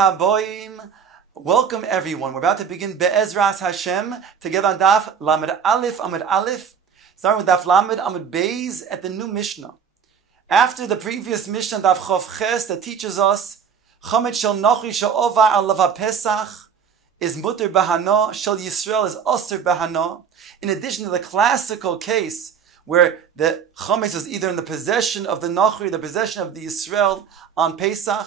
Haboim. Welcome everyone. We're about to begin Be'ezras Hashem together on Daf Lamed Aleph Amud Aleph. Starting with Daf Lamed Amud Beis at the new Mishnah. After the previous Mishnah Daf Chof Ches that teaches us Chomet Shel Nochri She'ovar Al Lava Pesach is Mutter Bahano, Shel Yisrael is Osir Bahano. In addition to the classical case where the Chometz was either in the possession of the Nochri, the possession of the Yisrael on Pesach,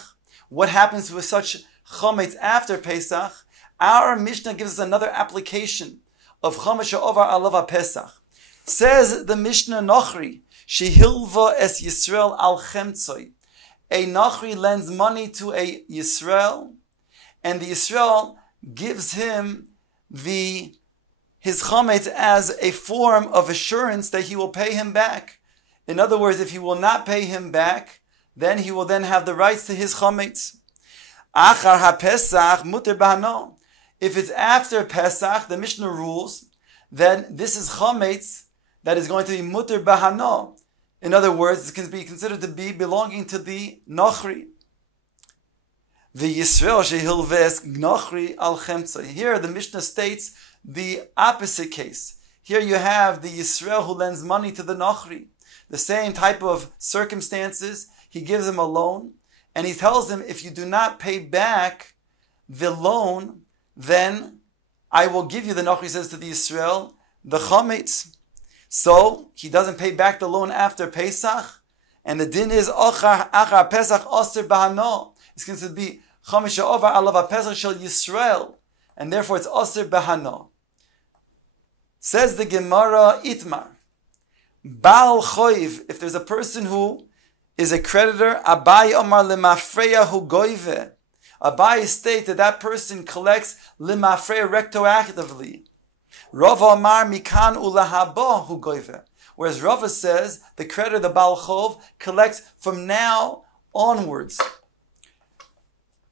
what happens with such Chometz after Pesach? Our Mishnah gives us another application of Chometz She'ovar Al Lava Pesach. Says the Mishnah Nochri, Shehilva es Yisrael al Chemtzoi. A Nochri lends money to a Yisrael, and the Yisrael gives him his Chometz as a form of assurance that he will pay him back. In other words, if he will not pay him back, then he will then have the rights to his Chometz. Achar ha-Pesach muter bahano. If it's after Pesach, the Mishnah rules, then this is Chometz that is going to be muter bahano. In other words, it can be considered to be belonging to the Nochri. The Yisrael shehilves Nochri al Chemtzoi. Here the Mishnah states the opposite case. Here you have the Yisrael who lends money to the Nochri. The same type of circumstances. He gives him a loan, and he tells him, if you do not pay back the loan, then I will give you, the Nochri says to the Yisrael, the Chometz. So he doesn't pay back the loan after Pesach, and the din is achar Pesach osir bahano. It's considered to be Chometz she'ovar al lava Pesach shel Yisrael, and therefore it's osir bahano. Says the Gemara Itmar, Baal Choiv, if there's a person who is a creditor, Abai Omar lemafreya hu goive. Abai states that person collects lemafreya retroactively. Rava Omar mikan ulahaba hu goive. Whereas Rava says the creditor, the Baal Chov, collects from now onwards.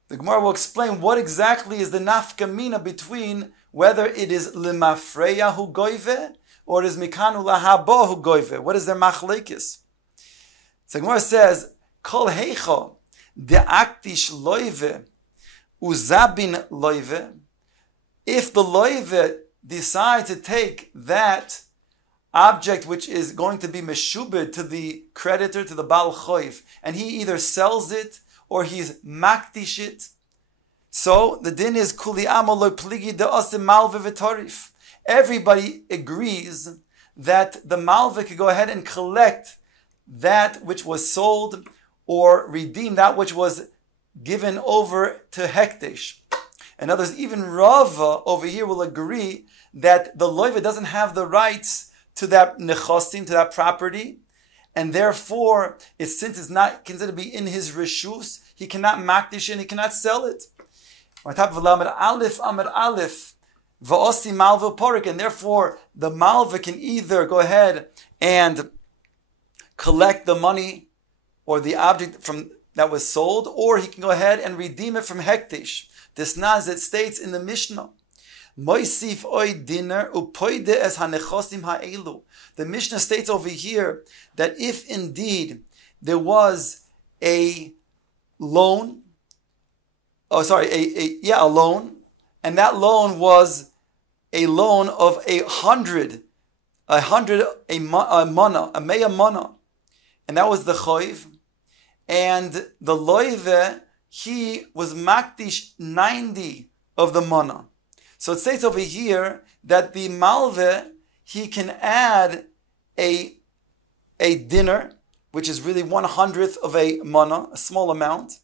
The Gemara will explain what exactly is the nafkamina between whether it is lemafreya hu goive or it is mikan ulahaba hu goive. What is their machlekes? So Gemara says, Kol heicho de'aktish loive uzabin loive. If the loive decides to take that object which is going to be meshubed to the creditor, to the Baal Choiv, and he either sells it or he's maktish it, so the din is kuli amo lo pligi de'osim malve v'torif. Everybody agrees that the malve could go ahead and collect that which was sold or redeem that which was given over to hekdesh. In other words, even Rava over here will agree that the loiva doesn't have the rights to that nechosim, to that property, and therefore, since it's not considered to be in his reshus, he cannot makdish and he cannot sell it. On top of Lamed Aleph, Amud Aleph, va'osi malva porik, and therefore the malva can either go ahead and collect the money or the object from that was sold, or he can go ahead and redeem it from hektish. This Nazit states in the Mishnah, Moisif oy diner upoide es hanechosim ha'elu. The Mishnah states over here that if indeed there was a loan, a loan, and that loan was a loan of a meya mana, and that was the choiv, and the loive, he was makdish 90 of the mana. So it states over here that the malve, he can add a dinner, which is really 1/100th of a mana, a small amount,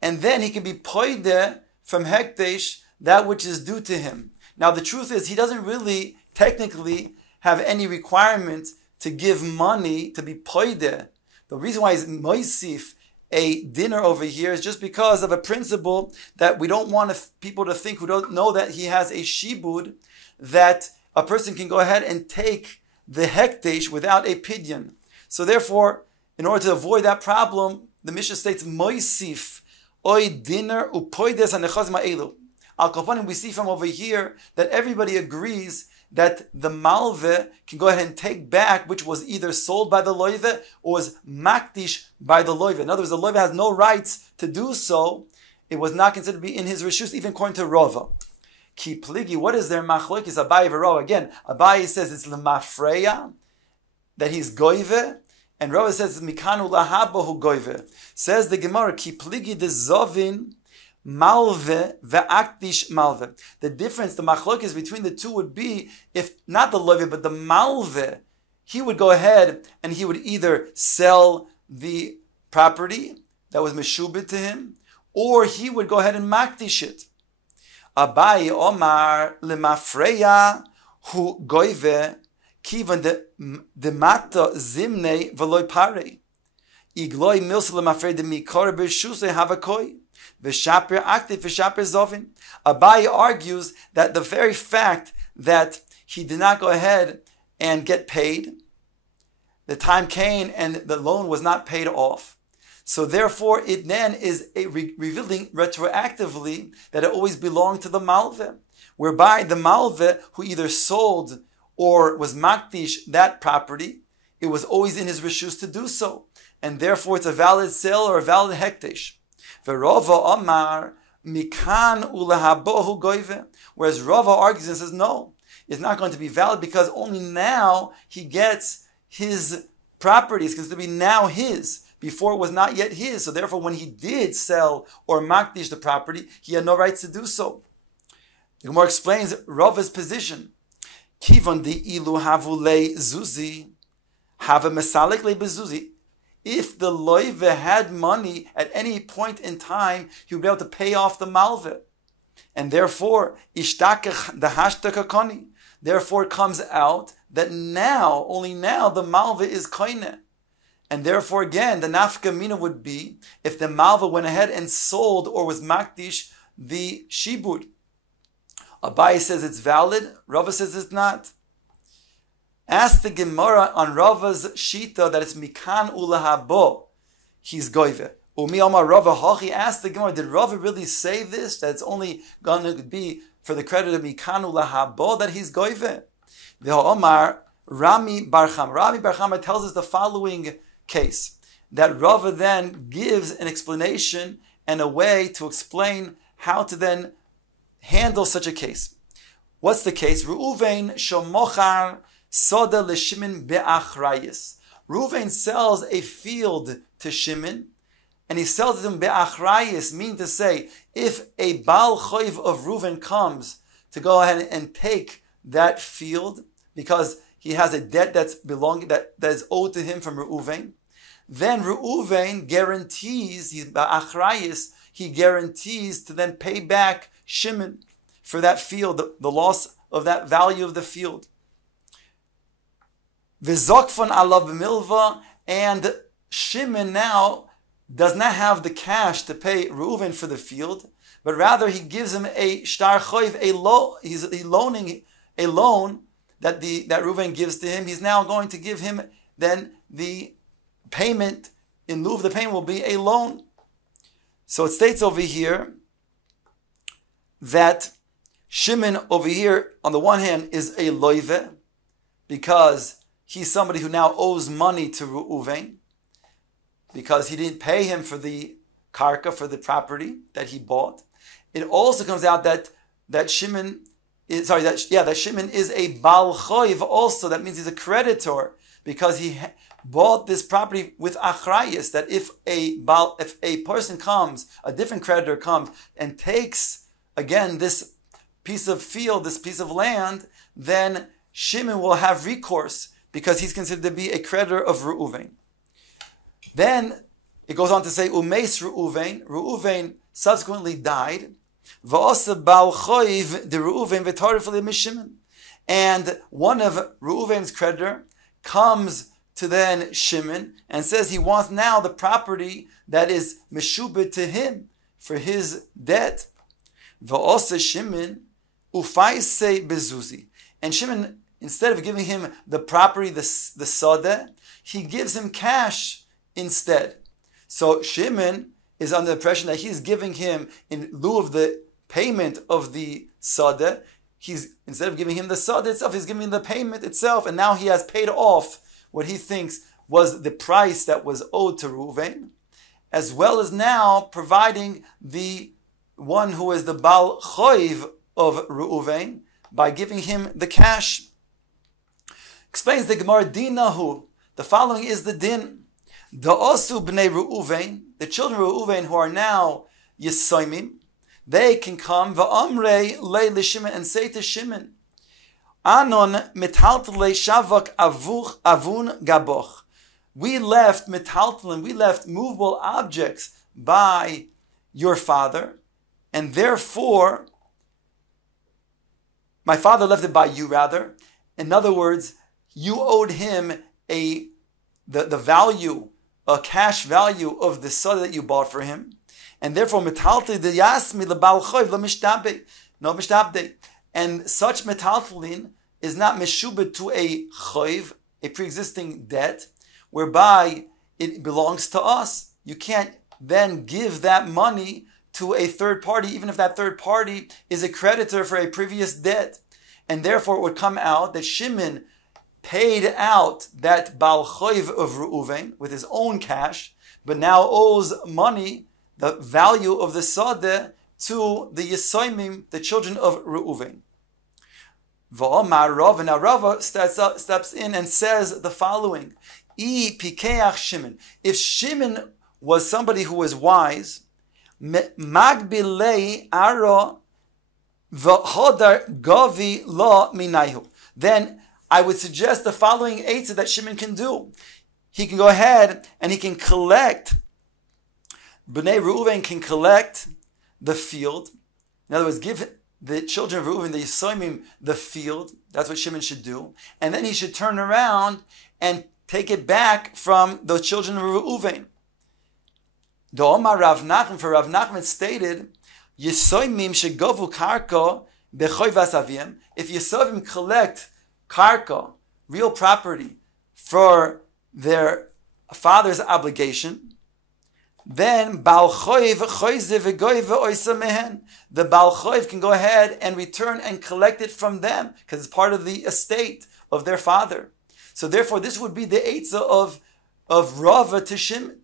and then he can be poide from hekdesh, that which is due to him. Now the truth is, he doesn't really technically have any requirement to give money to be poide. The reason why he's moisif a dinner over here is just because of a principle that we don't want people to think, who don't know that he has a shibud, that a person can go ahead and take the hekdesh without a pidyon. So therefore, in order to avoid that problem, the Mishnah states moisif oy dinner upoides hanechaz ma'elu. Al kapanim, we see from over here that everybody agrees that the malve can go ahead and take back which was either sold by the loive or was makdish by the loive. In other words, the loive has no rights to do so it was not considered to be in his reshus, even according to Rava. Ki pligi, what is their machlokes Abaye v'Rava? Again, Abaye says it's lemafreya, that he's goive, and Rava says mikanu lahabohu goive. Says the Gemara, ki pligi de zovin malve ve'akdish malve. The difference, the machlokes between the two would be, if not the loive, but the malve, he would go ahead and he would either sell the property that was meshubed to him, or he would go ahead and makdish it. Abaye Omar lemafreya hu goive kivan de mata zimne v'loy pare igloi milsa lemafrey de mikor b'shusay havakoi v'shaper active v'shaper zovin. Abaye argues that the very fact that he did not go ahead and get paid, the time came and the loan was not paid off. So therefore, it then is revealing retroactively that it always belonged to the malve, whereby the malve who either sold or was makdish that property, it was always in his reshus to do so, and therefore it's a valid sale or a valid hektesh. V'Rava Amar mikan ulahabohu goive, whereas Rava argues and says no, it's not going to be valid because only now he gets his property. It's considered to be now his. Before it was not yet his, so therefore when he did sell or makdish the property, he had no rights to do so. The Gemara explains Rava's position. Kivon di ilu havule zuzi, have a mesalik le bezuzi. If the loive had money at any point in time, he would be able to pay off the malve. And therefore, ishtakach the hashtakakoni. Therefore it comes out that now, only now, the malve is koine. And therefore, again, the nafka mina would be if the malva went ahead and sold or was makdish the shibud. Abaye says it's valid. Rava says it's not. Ask the Gemara on Rava's shita that it's mikan ulahabo. He's goive. Umi Omar Rava Hachi asked the Gemara, did Rava really say this? That it's only going to be for the credit of mikan ulahabo that he's goive? The Omar Rami Barcham. Rami Barcham tells us the following case, that Rava then gives an explanation and a way to explain how to then handle such a case. What's the case? Reuven shomochar soda l'Shimon be'achrayis. Reuven sells a field to Shimon, and he sells it to him be'achrayis, meaning to say, if a Baal Choiv of Reuven comes to go ahead and take that field, because he has a debt that is owed to him from Reuven, then Reuven guarantees, he guarantees to then pay back Shimon for that field, the loss of that value of the field. V'zokfon alav milva, and Shimon now does not have the cash to pay Reuven for the field, but rather he gives him a shtar choiv, he's loaning a loan that Reuven gives to him. He's now going to give him then the payment, in lieu of the payment will be a loan. So it states over here that Shimon over here, on the one hand, is a loive, because he's somebody who now owes money to Reuven, because he didn't pay him for the karka, for the property that he bought. It also comes out that Shimon is, that Shimon is a Baal Choiv also. That means he's a creditor, because he bought this property with achrayis, that if a person comes, a different creditor comes and takes again this piece of field, this piece of land, then Shimon will have recourse because he's considered to be a creditor of Reuven. Then it goes on to say, Umeis Reuven subsequently died, V'osa Baal Choiv de Reuven v'tarif le'Shimon, and one of Reuven's creditor comes to then Shimon and says he wants now the property that is meshubed to him for his debt. V'osa Shimon ufaise bezuzi, and Shimon, instead of giving him the property, the sodeh, he gives him cash instead. So Shimon is under the impression that he's giving him, in lieu of the payment of the sodeh, instead of giving him the sodeh itself, he's giving him the payment itself, and now he has paid off what he thinks was the price that was owed to Reuven, as well as now providing the one who is the Bal Choiv of Reuven by giving him the cash. Explains the Gemara, Dinahu. The following is the din. Da'osu b'nei Reuven, the children of Reuven who are now Yisoimim, they can come va'amrei le Shimon and say to Shimon, Anon mitaltele shavak avun gaboch. We left mitaltelen, we left movable objects by your father, and therefore, my father left it by you rather. In other words, you owed him the value, a cash value of the soda that you bought for him. And therefore, mitaltele de yasmi lebal choiv lemishtabde, no mishtabde. And such metaltelin is not meshubed to a choiv, a pre-existing debt, whereby it belongs to us. You can't then give that money to a third party, even if that third party is a creditor for a previous debt. And therefore it would come out that Shimon paid out that Bal Choiv of Reuven with his own cash, but now owes money, the value of the Sadeh, to the Yisoimim, the children of Reuven. V'omar Rav, and now Rav steps in and says the following: I pikeach Shimon. If Shimon was somebody who was wise, magbilei aro v'hodar gavi lo minayhu, then I would suggest the following eitzah that Shimon can do. He can go ahead and he can collect, Bnei Reuven can collect the field. In other words, give the children of Reuven, the Yisoimim, the field. That's what Shimon should do. And then he should turn around and take it back from the children of Reuven. Do'omar Rav Nachman, for Rav Nachman stated, Yisoimim shegovu karka bechoivas avim. If Yisoimim collect karka, real property, for their father's obligation, then Bal Choiv choize v'goy v'oisa mehen. The Bal Choiv can go ahead and return and collect it from them because it's part of the estate of their father. So therefore, this would be the eitzah of Rava to Shimon,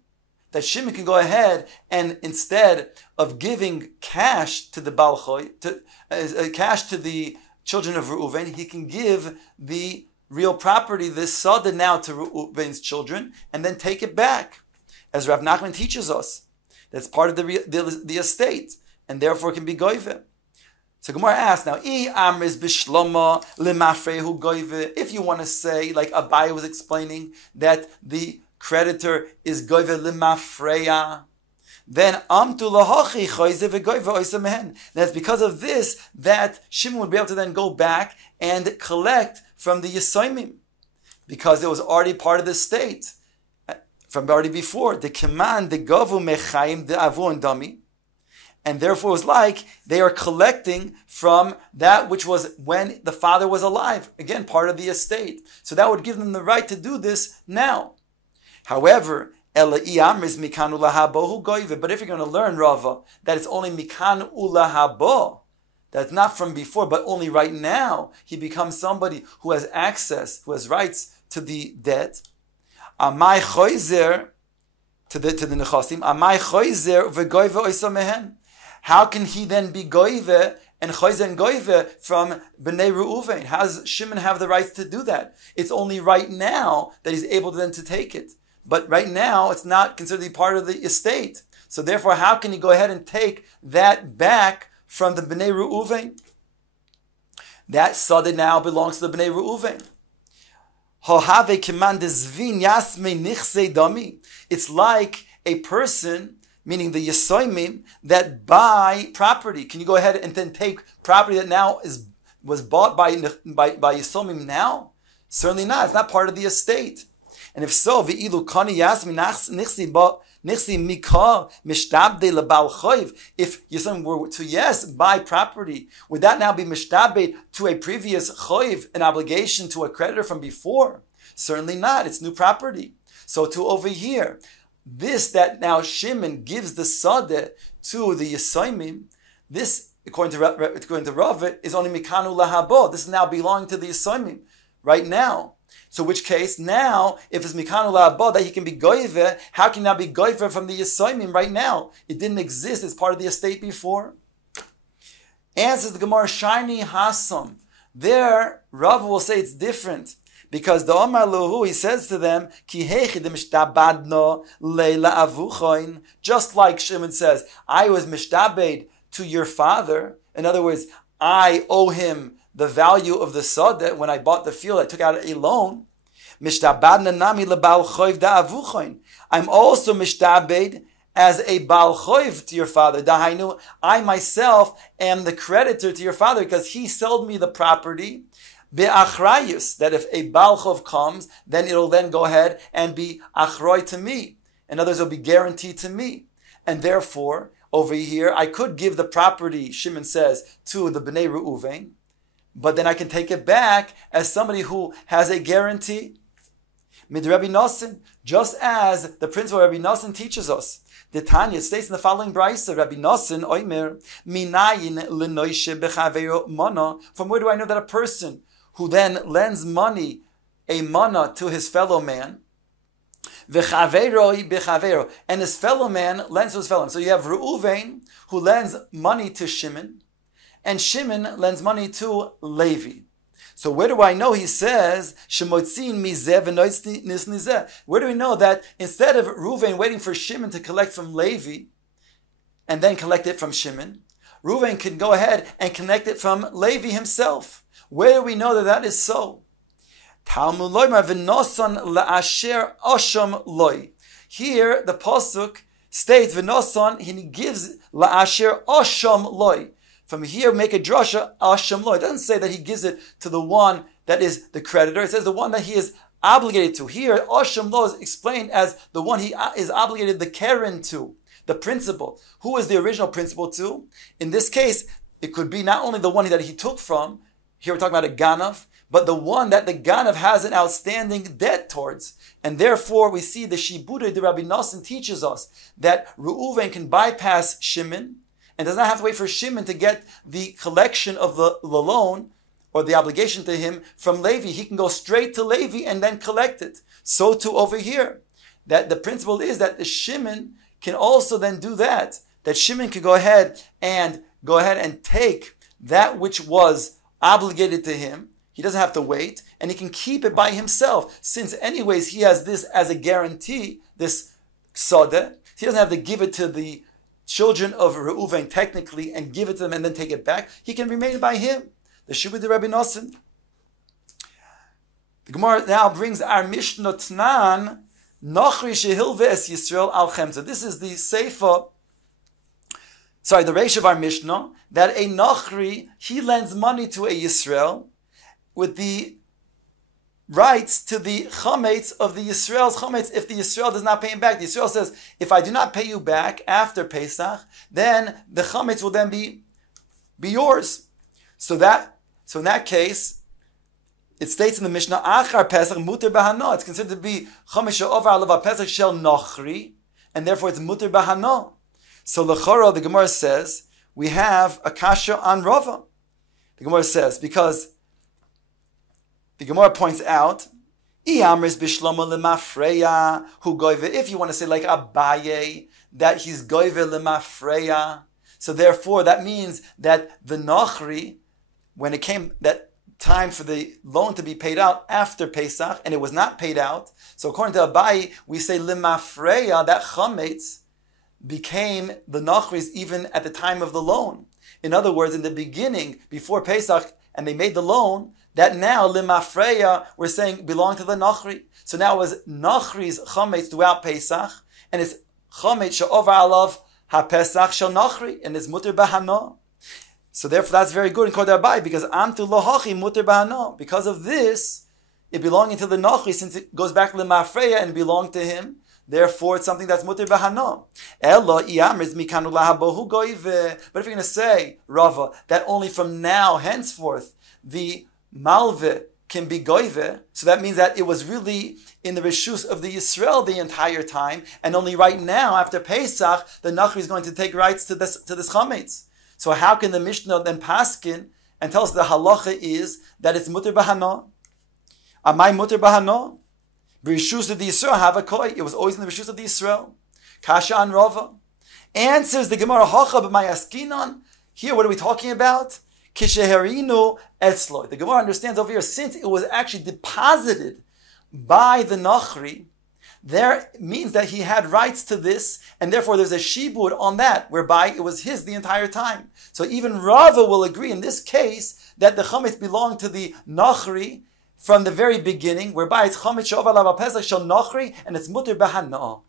that Shimon can go ahead and instead of giving cash to the Bal Choiv, cash to the children of Reuven, he can give the real property, this sada now to Reuven's children, and then take it back. As Rav Nachman teaches us, that's part of the estate, and therefore it can be goyve. So Gemara asks now, if you want to say, like Abaye was explaining, that the creditor is goyve limafreya, then that's because of this that Shimon would be able to then go back and collect from the Yisoimim, because it was already part of the estate. From already before, the command, the gavu mechayim, the avu and dami, and therefore it was like they are collecting from that which was when the father was alive. Again, part of the estate. So that would give them the right to do this now. However, but if you're going to learn, Rava, that it's only mikan ulahabo, that's not from before, but only right now, he becomes somebody who has access, who has rights to the debt. Amai choizer to the nechasim. Amai choizer v'goyve oisa mehen. How can he then be goyve and choizer and goyve from Bnei Reuven? How does Shimon have the rights to do that? It's only right now that he's able then to take it. But right now, it's not considered part of the estate. So therefore, how can he go ahead and take that back from the Bnei Reuven? That sada now belongs to the Bnei Reuven. It's like a person, meaning the Yisoimim, that buy property. Can you go ahead and then take property that now was bought by Yisoimim now? Certainly not. It's not part of the estate. And if so, if Yisoimim were to buy property, would that now be mishtabed to a previous choiv, an obligation to a creditor from before? Certainly not. It's new property. So to over here, this that now Shimon gives the sadeh to the Yisoimim, this, according to Rav, is only mikanu lahabo. This is now belonging to the Yisoimim right now. So which case, now, if it's mikanu lahabo, that he can be goyve, how can he now be goyve from the Yisoimim right now? It didn't exist as part of the estate before. Answers the Gemara, Shiny Hasam. There, Rav will say it's different. Because the Omar Luhu, he says to them, Ki mishtabadno leila avuchoin. Just like Shimon says, I was mishtabed to your father. In other words, I owe him the value of the sodeh. When I bought the field, I took out a loan. Mishtabadna nami lebal choiv da avuchoin. I'm also mishtabed as a bal choiv to your father. Dahainu, I myself am the creditor to your father because he sold me the property. Be'achrayus, that if a bal chov comes, then it'll then go ahead and be achroy to me. In other words, it'll be guaranteed to me. And therefore, over here, I could give the property, Shimon says, to the Bnei Reuven, but then I can take it back as somebody who has a guarantee. Mid Rabbi Nosson, just as the principle Rabbi Nosson teaches us. The Tanya states in the following brisa, Rabbi Nosson, Oimer, Minayin lenoishe bechaveiro mana. From where do I know that a person who then lends money, a mana, to his fellow man, v'chaveiro bechaveiro, and his fellow man lends to his fellow man. So you have Reuven, who lends money to Shimon, and Shimon lends money to Levi. So where do I know? He says, Shemotzin mizeh v'noitz nizeh. Where do we know that instead of Reuven waiting for Shimon to collect from Levi, and then collect it from Shimon, Reuven can go ahead and collect it from Levi himself? Where do we know that that is so? Talmud loymar v'nosan la'asher osham loy. Here the pasuk states v'nosan, he gives la'asher osham loy. From here, make a drasha osham loy. It doesn't say that he gives it to the one that is the creditor. It says the one that he is obligated to. Here, osham loy is explained as the one he is obligated the keren to, the principal. Who is the original principal to? In this case, it could be not only the one that he took from. Here we're talking about a ganav, but the one that the ganav has an outstanding debt towards. And therefore, we see the Shibudei de Rabbi Nosson teaches us that Reuven can bypass Shimon and does not have to wait for Shimon to get the collection of the loan or the obligation to him from Levi. He can go straight to Levi and then collect it. So too over here, that the principle is that the Shimon can also then do that. That Shimon can go ahead and take that which was obligated to him. He doesn't have to wait, and he can keep it by himself, since anyways he has this as a guarantee, this sodeh. He doesn't have to give it to the children of Reuven technically and give it to them and then take it back. He can remain by him. The Shibud de Rabbi Nosson. The Gemara now brings our Mishnah Tnan, Nochri shehilve es Yisrael al chemza. This is the Seifa, the Reish of our Mishnah, that a Nochri, he lends money to a Yisrael with the rights to the chametz of the Yisrael's chametz if the Yisrael does not pay him back. The Yisrael says, if I do not pay you back after Pesach, then the chametz will then be yours. So in that case, it states in the Mishnah, Achar Pesach muter bahano. It's considered to be chametz she'ovar alav Pesach shel nochri, and therefore it's muter bahano. So l'chora, the Gemara says, we have a kasha on Rava. The Gemara says, because the Gemara points out, if you want to say like Abaye, that he's goive lemafreya, so therefore that means that the Nochri, when it came that time for the loan to be paid out after Pesach, and it was not paid out, so according to Abaye, we say lemafreya, that chametz became the Nochri's even at the time of the loan. In other words, in the beginning, before Pesach, and they made the loan, that now limafreya we're saying belonged to the Nochri. So now it was Nochri's chametz throughout Pesach, and it's chametz she'ovar alav ha-Pesach shel Nochri, and it's muter bahano. So therefore that's very good in Kodar Abai, because amtu lohachi muter bahano. Because of this, it belonging to the Nochri, since it goes back to limafreya and belonged to him. Therefore, it's something that's muter bahano. But if you're going to say, Rava, that only from now, henceforth, the malve can be goive, so that means that it was really in the reshus of the Yisrael the entire time, and only right now, after Pesach, the Nachri is going to take rights to this chametz. So how can the Mishnah then paskin and tell us the halacha is that it's muter bahano? Amai muter bahano? Rishus of the Yisrael have a koi. It was always in the rishus of the Yisrael. Kasha an Rava. Answers the Gemara, Hacha b'mayaskinon. Here, what are we talking about? Kisheherinu etzlo. The Gemara understands over here, since it was actually deposited by the Nachri, there means that he had rights to this, and therefore there's a shibud on that, whereby it was his the entire time. So even Rava will agree in this case that the chametz belonged to the Nachri from the very beginning, whereby it's chametz she'ov alav pesach shel Nachri, and it's muter b'hana'ah.